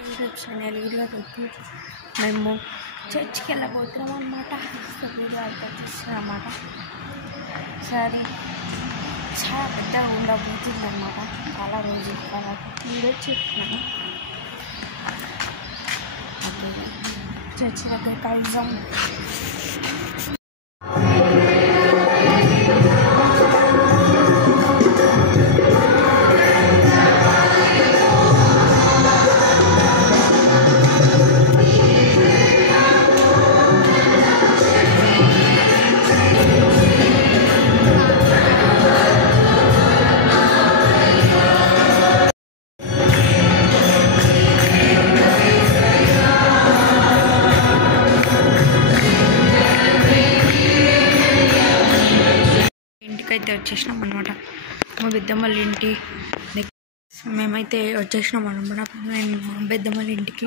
YouTube channel ఈరోజు మేము చర్చ్కి వెళ్ళబోతున్నాం అన్నమాట. సో వీడియో వచ్చేస్తుంది అన్నమాట. సరే చాలా పెద్దగా ఉండబోతుంది అన్నమాట. చాలా రోజుల తర్వాత వీడియో చెప్తున్నాను. ఓకే చర్చ్ దగ్గర కలుద్దాం. అయితే వచ్చేసినాం అనమాట. మా పెద్దమ్మల ఇంటి మేమైతే వచ్చేసినాం అనమాట. నేను మా పెద్దమ్మల ఇంటికి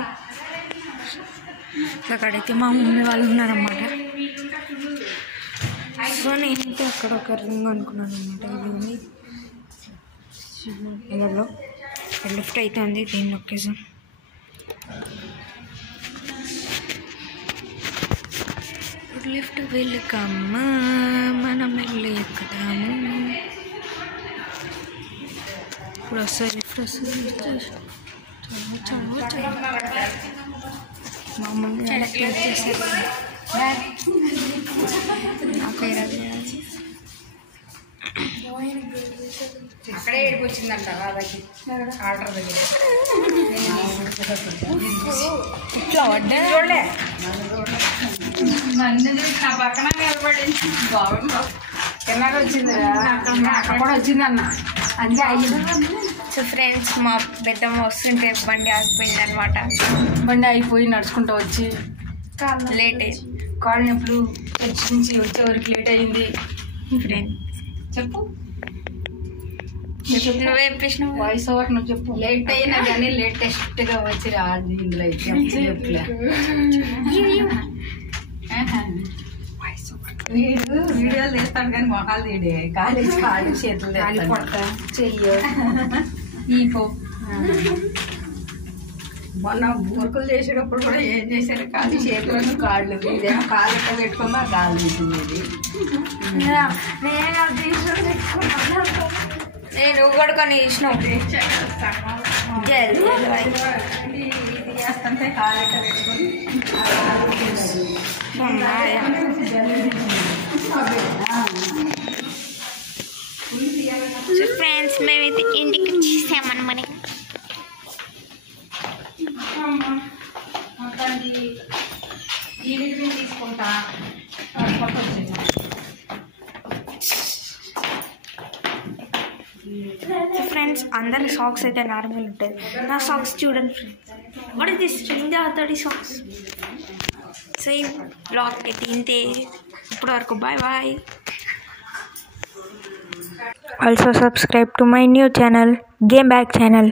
అక్కడైతే మా మమ్మీ వాళ్ళు ఉన్నారన్నమాట. సో నేనైతే అక్కడ ఒక రింగ్ అనుకున్నాను అనమాట. ఇది లిఫ్ట్ అయితే ఉంది. దీని లొకేషన్ లిఫ్ట్ వెళ్ళకమ్మా మనం వెళ్ళి ఎక్కుతాము. ఇప్పుడు వస్తుంది లిఫ్ట్ వస్తుంది. మా మమ్మీ వాళ్ళకి చేసేది నా పేరు అది అక్కడే ఏడిపోయిందంట రాధకి ఆర్డర్ దగ్గర ఇట్లా వడ్డే చూడలే నన్ను నా పక్కన నిలబడి ఎన్నాడు వచ్చింది అక్కడ కూడా వచ్చిందన్న అంతే అయ్యింది. సో ఫ్రెండ్స్ మా పెద్దమ్మ వస్తుంటే బండి ఆగిపోయింది అనమాట. బండి అయిపోయి నడుచుకుంటూ వచ్చి లేట్ అయింది. కాళ్ళు నొప్పులు చర్చి నుంచి వచ్చేవరకు లేట్ అయింది. ఫ్రెండ్ చెప్పు నువ్వే చెప్పేసినావు. వాయిస్ ఓవర్ నువ్వు చెప్పు. లేట్ అయినా కానీ లేటెస్ట్గా వచ్చి రాదు ఇందులో అయితే వీడు వీడియోలు తీస్తాడు కానీ మొహాలు తీడే కాలేజ్ కాళ్ళు చేతులు పడతా చెయ్యో ఈపో. మొన్న బూర్కులు చేసేటప్పుడు కూడా ఏం చేశారు కాళ్ళు చేతులను కాళ్ళు ఇదేమో కాళ్ళు ఎక్కడ పెట్టుకుందా కాళ్ళు తీసింది. నేను కూడా కొన్ని ఇచ్చినావు చేస్తుంటే కాళ్ళు ఎక్కడ పెట్టుకొని సో ఫ్రెండ్స్ మేమైతే ఇంటికి వచ్చేసామన్నమాట. తీసుకుంటా ఫ్రెండ్స్ అందరి సాక్స్ అయితే నార్మల్ ఉంటుంది. నా సాక్స్ చూడండి friends. What is this 30 socks. So ఈ బ్లాగ్ అయితే ఇంతే. ఇప్పటి వరకు bye bye. Also subscribe to my new channel, Game Bag channel.